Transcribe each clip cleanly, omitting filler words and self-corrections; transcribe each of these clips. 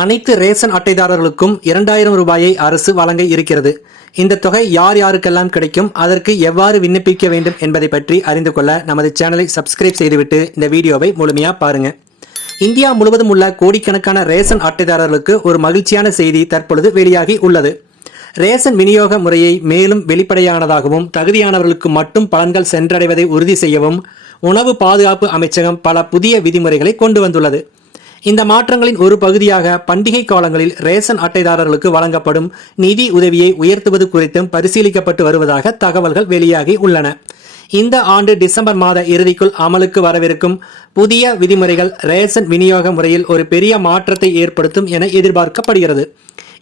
அனைத்து ரேஷன் அட்டைதாரர்களுக்கும் 2000 ரூபாயை அரசு வழங்க இருக்கிறது. இந்த தொகை யார் யாருக்கெல்லாம் கிடைக்கும், அதற்கு எவ்வாறு விண்ணப்பிக்க வேண்டும் என்பதை பற்றி அறிந்து கொள்ள நமது சேனலை சப்ஸ்கிரைப் செய்துவிட்டு இந்த வீடியோவை முழுமையா பாருங்க. இந்தியா முழுவதும் உள்ள கோடிக்கணக்கான ரேஷன் அட்டைதாரர்களுக்கு ஒரு மகிழ்ச்சியான செய்தி தற்பொழுது வெளியாகி உள்ளது. ரேஷன் விநியோக முறையை மேலும் வெளிப்படையானதாகவும் தகுதியானவர்களுக்கு மட்டும் பலன்கள் சென்றடைவதை உறுதி செய்யவும் உணவு பாதுகாப்பு அமைச்சகம் பல புதிய விதிமுறைகளை கொண்டு வந்துள்ளது. இந்த மாற்றங்களின் ஒரு பகுதியாக பண்டிகை காலங்களில் ரேஷன் அட்டைதாரர்களுக்கு வழங்கப்படும் நிதி உதவியை உயர்த்துவது குறித்தும் பரிசீலிக்கப்பட்டு வருவதாக தகவல்கள் வெளியாகி உள்ளன. இந்த ஆண்டு டிசம்பர் மாத இறுதிக்குள் அமலுக்கு வரவிருக்கும் புதிய விதிமுறைகள் ரேஷன் விநியோக முறையில் ஒரு பெரிய மாற்றத்தை ஏற்படுத்தும் என எதிர்பார்க்கப்படுகிறது.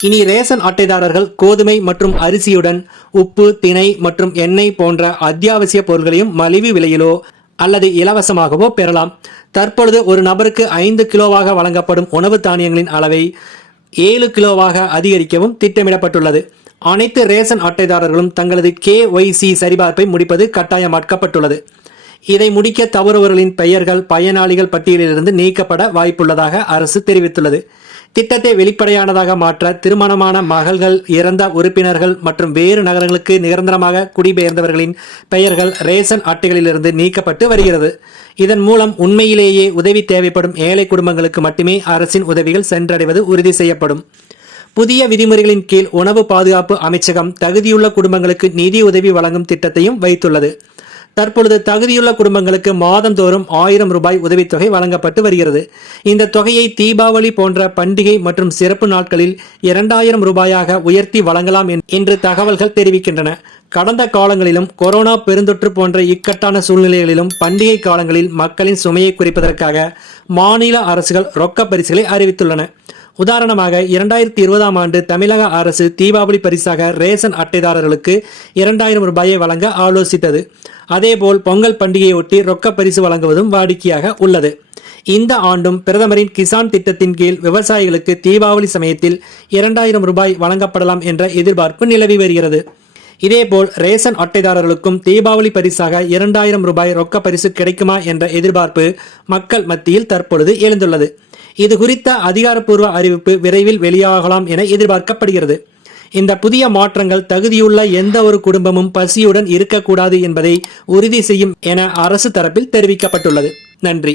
இனி ரேஷன் அட்டைதாரர்கள் கோதுமை மற்றும் அரிசியுடன் உப்பு, திணை மற்றும் எண்ணெய் போன்ற அத்தியாவசிய பொருட்களையும் மலிவு விலையிலோ அல்லது இலவசமாகவோ பெறலாம். தற்பொழுது ஒரு நபருக்கு 5 கிலோவாக வழங்கப்படும் உணவு தானியங்களின் அளவை 7 கிலோவாக அதிகரிக்கவும் திட்டமிடப்பட்டுள்ளது. அனைத்து ரேஷன் அட்டைதாரர்களும் தங்களது KYC சரிபார்ப்பை முடிப்பது கட்டாயமாக்கப்பட்டுள்ளது. இதை முடிக்க தவறுவர்களின் பெயர்கள் பயனாளிகள் பட்டியலிலிருந்து நீக்கப்பட வாய்ப்புள்ளதாக அரசு தெரிவித்துள்ளது. திட்டத்தை வெளிப்படையானதாக மாற்ற திருமணமான மகள்கள், இறந்த உறுப்பினர்கள் மற்றும் வேறு நகரங்களுக்கு நிரந்தரமாக குடிபெயர்ந்தவர்களின் பெயர்கள் ரேஷன் அட்டைகளிலிருந்து நீக்கப்பட்டு வருகிறது. இதன் மூலம் உண்மையிலேயே உதவி தேவைப்படும் ஏழை குடும்பங்களுக்கு மட்டுமே அரசின் உதவிகள் சென்றடைவது உறுதி செய்யப்படும். புதிய விதிமுறைகளின் கீழ் உணவு பாதுகாப்பு அமைச்சகம் தகுதியுள்ள குடும்பங்களுக்கு நிதி உதவி வழங்கும் திட்டத்தையும் வைத்துள்ளது. தற்பொழுது தகுதியுள்ள குடும்பங்களுக்கு மாதந்தோறும் 1000 ரூபாய் உதவித்தொகை வழங்கப்பட்டு வருகிறது. இந்த தொகையை தீபாவளி போன்ற பண்டிகை மற்றும் சிறப்பு நாட்களில் 2000 ரூபாயாக உயர்த்தி வழங்கலாம் என்று தகவல்கள் தெரிவிக்கின்றன. கடந்த காலங்களிலும் கொரோனா பெருந்தொற்று போன்ற இக்கட்டான சூழ்நிலைகளிலும் பண்டிகை காலங்களில் மக்களின் சுமையை குறைப்பதற்காக மாநில அரசுகள் ரொக்க பரிசுகளை அறிவித்துள்ளன. உதாரணமாக 2020ஆம் ஆண்டு தமிழக அரசு தீபாவளி பரிசாக ரேஷன் அட்டைதாரர்களுக்கு 2000 ரூபாயை வழங்க ஆலோசித்தது. அதேபோல் பொங்கல் பண்டிகையொட்டி ரொக்க பரிசு வழங்குவதும் வாடிக்கையாக உள்ளது. இந்த ஆண்டும் பிரதமரின் கிசான் திட்டத்தின் கீழ் விவசாயிகளுக்கு தீபாவளி சமயத்தில் 2000 ரூபாய் வழங்கப்படலாம் என்ற எதிர்பார்ப்பு நிலவி வருகிறது. இதேபோல் ரேஷன் அட்டைதாரர்களுக்கும் தீபாவளி பரிசாக 2000 ரூபாய் ரொக்க பரிசு கிடைக்குமா என்ற எதிர்பார்ப்பு மக்கள் மத்தியில் தற்பொழுது எழுந்துள்ளது. இது குறித்த அதிகாரப்பூர்வ அறிவிப்பு விரைவில் வெளியாகலாம் என எதிர்பார்க்கப்படுகிறது. இந்த புதிய மாற்றங்கள் தகுதியுள்ள எந்த ஒரு குடும்பமும் பசியுடன் இருக்கக்கூடாது என்பதை உறுதி செய்யும் என அரசு தரப்பில் தெரிவிக்கப்பட்டுள்ளது. நன்றி.